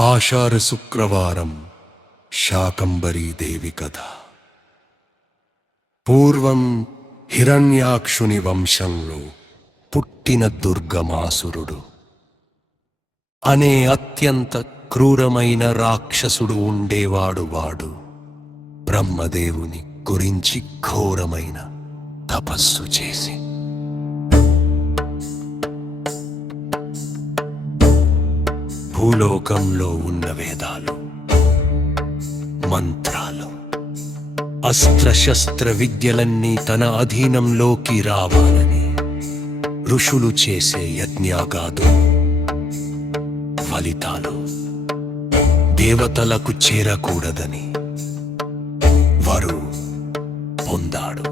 ఆషాఢ శుక్రవారం శాకంబరీదేవి కథ. పూర్వం హిరణ్యాక్షుని వంశంలో పుట్టిన దుర్గమాసురుడు అనే అత్యంత క్రూరమైన రాక్షసుడు ఉండేవాడు. వాడు బ్రహ్మదేవుని గురించి ఘోరమైన తపస్సు చేసి భూలోకంలో ఉన్న వేదాలు, మంత్రాలు, అస్త్రశస్త్ర విద్యలన్నీ తన అధీనంలోకి రావాలని ఋషులు చేసే యజ్ఞాగాదు ఫలితాలు దేవతలకు చేరకూడదని వారు పొందాడు.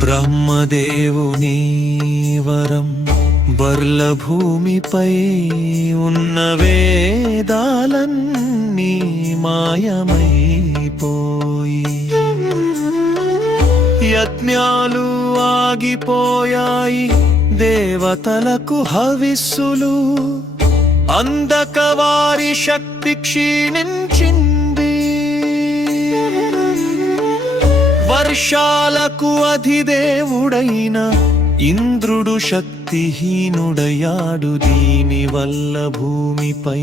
బ్రహ్మదేవుని వరం బర్ల భూమిపై ఉన్న వేదాలన్నీ మాయమైపోయి యజ్ఞాలు ఆగిపోయాయి. దేవతలకు హవిస్సులు అందక వారి శక్తి క్షీణించింది. వర్షాలకు అధిదేవుడైన ఇంద్రుడు శక్తిహీనుడయ్యాడు. దీనివల్ల భూమిపై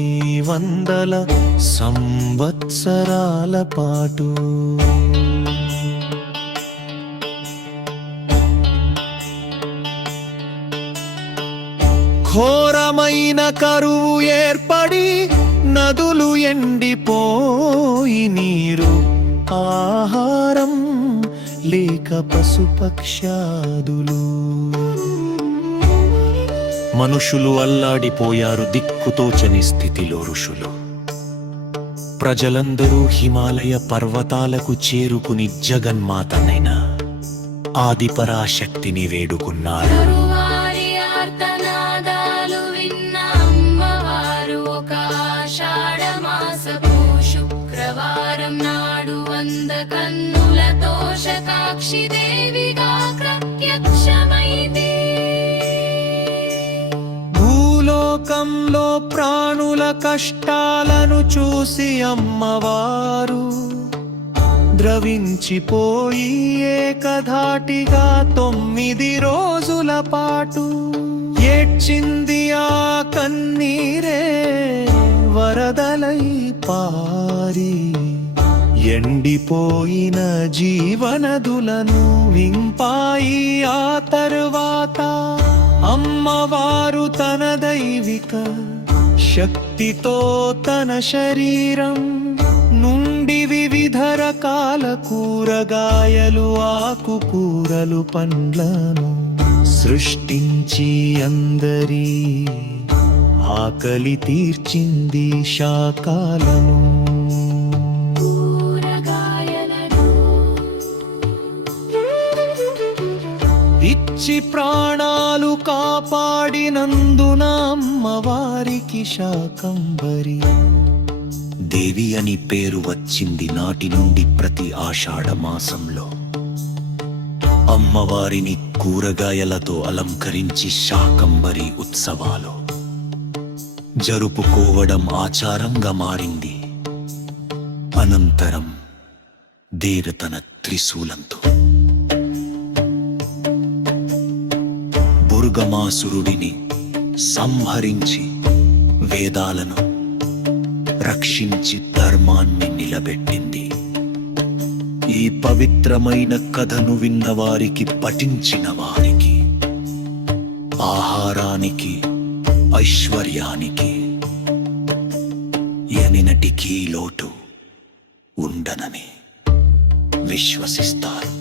100 సంవత్సరాల పాటు ఘోరమైన కరువు ఏర్పడి నదులు ఎండిపోయి నీరు ఆహారం లేక పశుపక్ష్యాదులు మనుషులు అల్లాడిపోయారు. దిక్కుతోచని స్థితిలో ఋషులు ప్రజలందరూ హిమాలయ పర్వతాలకు చేరుకుని జగన్మాతనైన ఆదిపరాశక్తిని వేడుకున్నారు. శుక్రవారం నాడు 100 కన్నులతో శతాక్షిదేవిగా ప్రత్యక్షమైంది. భూలోకంలో ప్రాణుల కష్టాలను చూసి అమ్మవారు ద్రవించిపోయి ఏకధాటిగా 9 రోజుల పాటు ఏడ్చింది. ఆ కన్నీరే వరదలై పారి ఎండిపోయిన జీవనదులను వింపాయి. ఆ తరువాత అమ్మవారు తన దైవిక శక్తితో తన శరీరం నుండి వివిధ రకాల కూరగాయలు, ఆకుకూరలు, పండ్లను సృష్టించి అందరి ఆకలి తీర్చింది. శాకాలను ఇచ్చి ప్రాణాలు కాపాడినందున అమ్మవారికి శాకంబరి దేవి అని పేరు వచ్చింది. నాటి నుండి ప్రతి ఆషాఢ మాసంలో అమ్మవారిని కూరగాయలతో అలంకరించి శాకంబరి ఉత్సవాలు జరుపుకోవడం ఆచారంగా మారింది. అనంతరం దేవి తన త్రిశూలంతో దుర్గమాసురుడిని సంహరించి వేదాలను రక్షించి ధర్మాన్ని నిలబెట్టింది. ఈ పవిత్రమైన కథను విన్న వారికి, పఠించిన వారికి ఆహారానికి, ఐశ్వర్యానికి ఎనినటికీ లోటు ఉండనని విశ్వసిస్తారు.